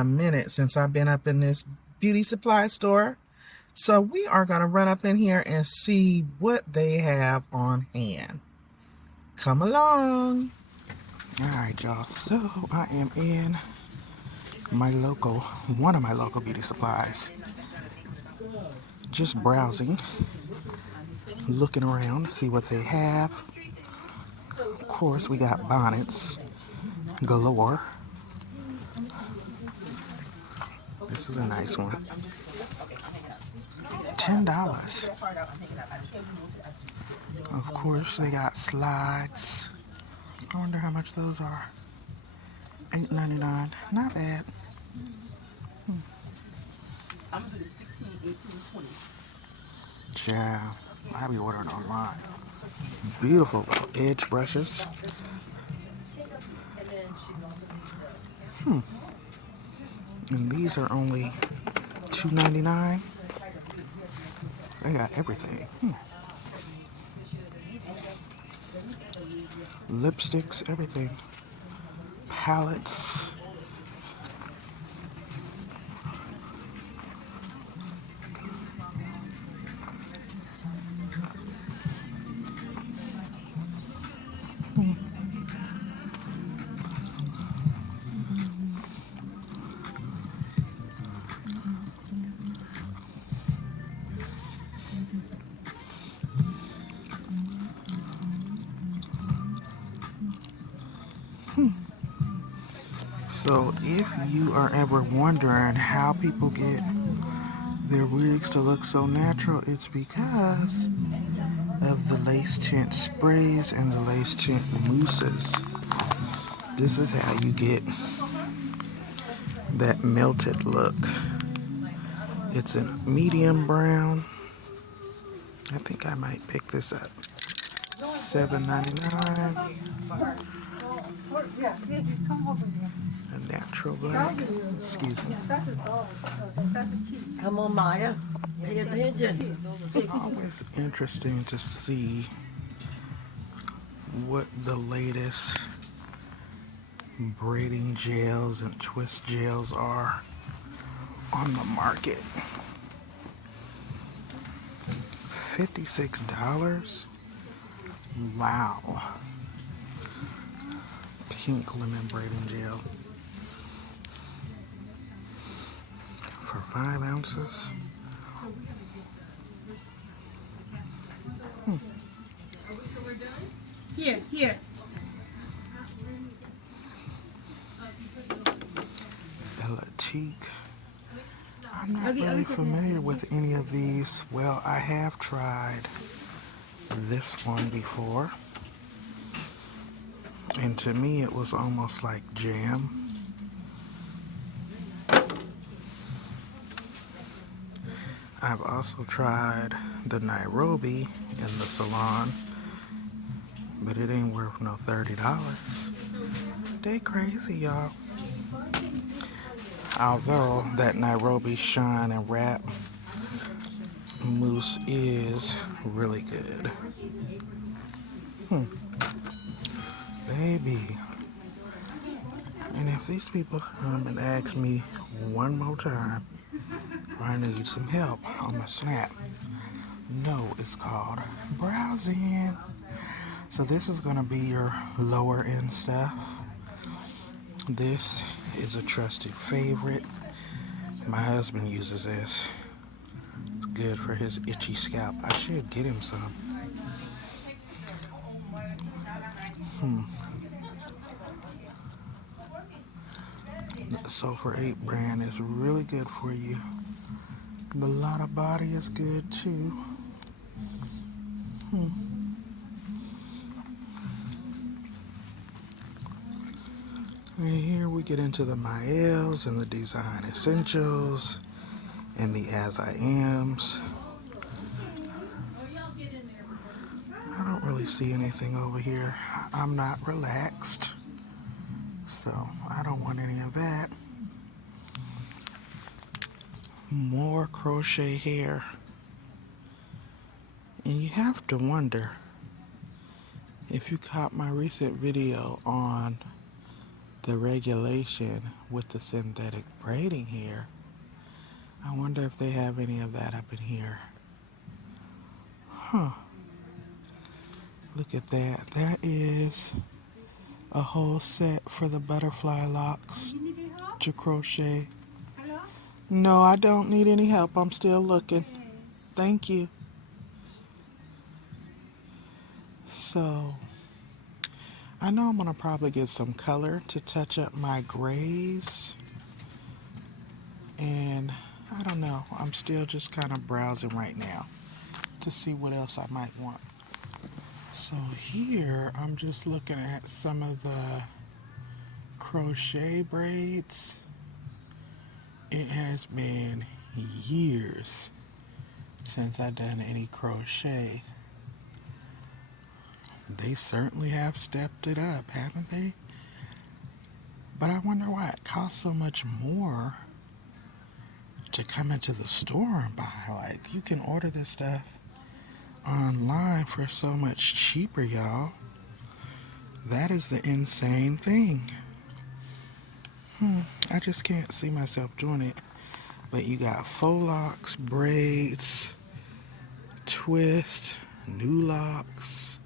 a minute since I've been up in this beauty supply store. So we are going to run up in here and see what they have on hand. Come along. Alright, y'all. So I am in one of my local beauty supplies. Just browsing, looking around to see what they have. Of course, we got bonnets galore. This is a nice one. $10. Of course, they got slides. I wonder how much those are. $8.99. Not bad. I'm gonna do the 16, 18, 20. Yeah, I'll be ordering online. Beautiful little edge brushes. And these are only $2.99. They got everything. Lipsticks, everything. Palettes. So if you are ever wondering how people get their wigs to look so natural, it's because of the lace tint sprays and the lace tint mousses. This is how you get that melted look. It's in a medium brown. I think I might pick this up. $7.99. A natural black. Excuse me. Come on, Maya. Pay attention. It's always interesting to see what the latest braiding gels and twist gels are on the market. $56? Wow. Pink lemon braiding gel for 5 ounces. Here. Elatique. I'm not really familiar with any of these. Well, I have tried this one before, and to me it was almost like jam. I've also tried the Nairobi in the salon, but it ain't worth no $30. They crazy, y'all. Although that Nairobi Shine and Wrap mousse is really good. Baby. And if these people come and ask me one more time, I need some help on my Snap. No, it's called browsing. So this is going to be your lower end stuff. This is a trusted favorite. My husband uses this. It's good for his itchy scalp. I should get him some. The Sulfur 8 brand is really good for you. The Lotta Body is good too. And here we get into the Maels and the Design Essentials and the As I Ams. I don't really see anything over here. I'm not relaxed, so I don't want any of that. More crochet hair. And you have to wonder if you caught my recent video on the regulation with the synthetic braiding here. I wonder if they have any of that up in here. Huh. Look at that. That is a whole set for the butterfly locks to crochet. No, I don't need any help. I'm still looking. Thank you. So, I know I'm going to probably get some color to touch up my grays. And I don't know. I'm still just kind of browsing right now to see what else I might want. So here, I'm just looking at some of the crochet braids. It has been years since I've done any crochet. They certainly have stepped it up, haven't they? But I wonder why it costs so much more to come into the store and buy. Like, you can order this stuff online for so much cheaper, y'all. That is the insane thing. I just can't see myself doing it. But you got faux locks, braids, twist, new locks,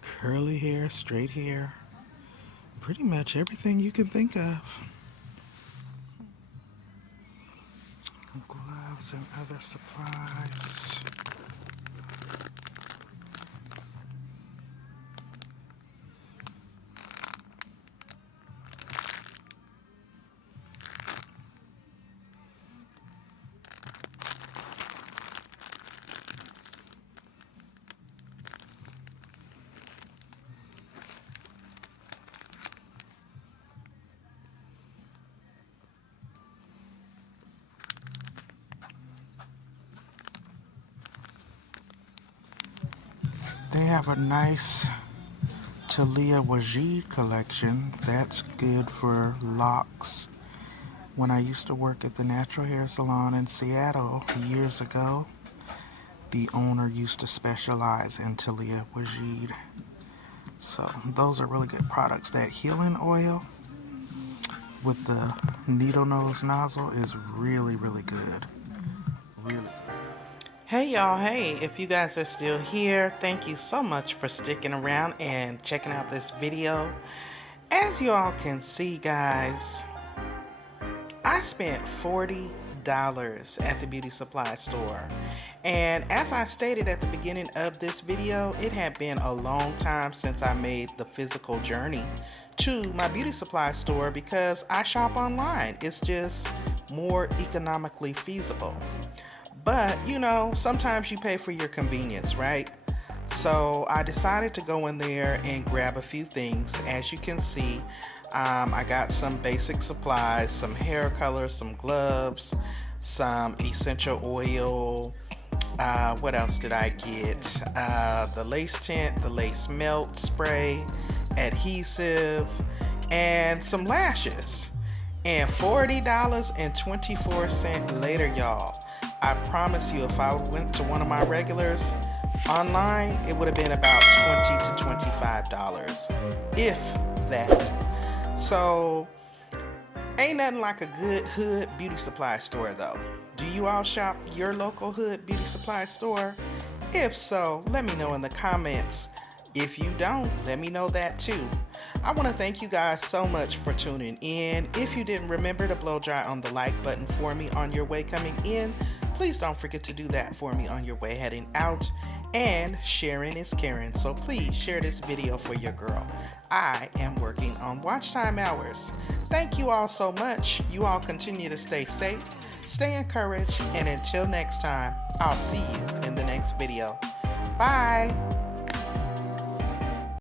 curly hair, straight hair. Pretty much everything you can think of. Gloves and other supplies. They have a nice Talia Wajid collection. That's good for locks. When I used to work at the natural hair salon in Seattle years ago, the owner used to specialize in Talia Wajid. So those are really good products. That healing oil with the needle nose nozzle is really, really good. Really good. Hey y'all, hey, if you guys are still here, thank you so much for sticking around and checking out this video. As you all can see, guys, I spent $40 at the beauty supply store. And as I stated at the beginning of this video, it had been a long time since I made the physical journey to my beauty supply store because I shop online. It's just more economically feasible. But, you know, sometimes you pay for your convenience, right? So I decided to go in there and grab a few things. As you can see, I got some basic supplies, some hair color, some gloves, some essential oil. What else did I get? The lace tint, the lace melt spray, adhesive, and some lashes. And $40.24 later, y'all. I promise you, if I went to one of my regulars online, it would have been about $20 to $25, if that. So, ain't nothing like a good hood beauty supply store, though. Do you all shop your local hood beauty supply store? If so, let me know in the comments. If you don't, let me know that too. I want to thank you guys so much for tuning in. If you didn't remember to blow dry on the like button for me on your way coming in, please don't forget to do that for me on your way heading out. And sharing is caring, so please share this video for your girl. I am working on watch time hours. Thank you all so much. You all continue to stay safe, stay encouraged, and until next time, I'll see you in the next video. Bye.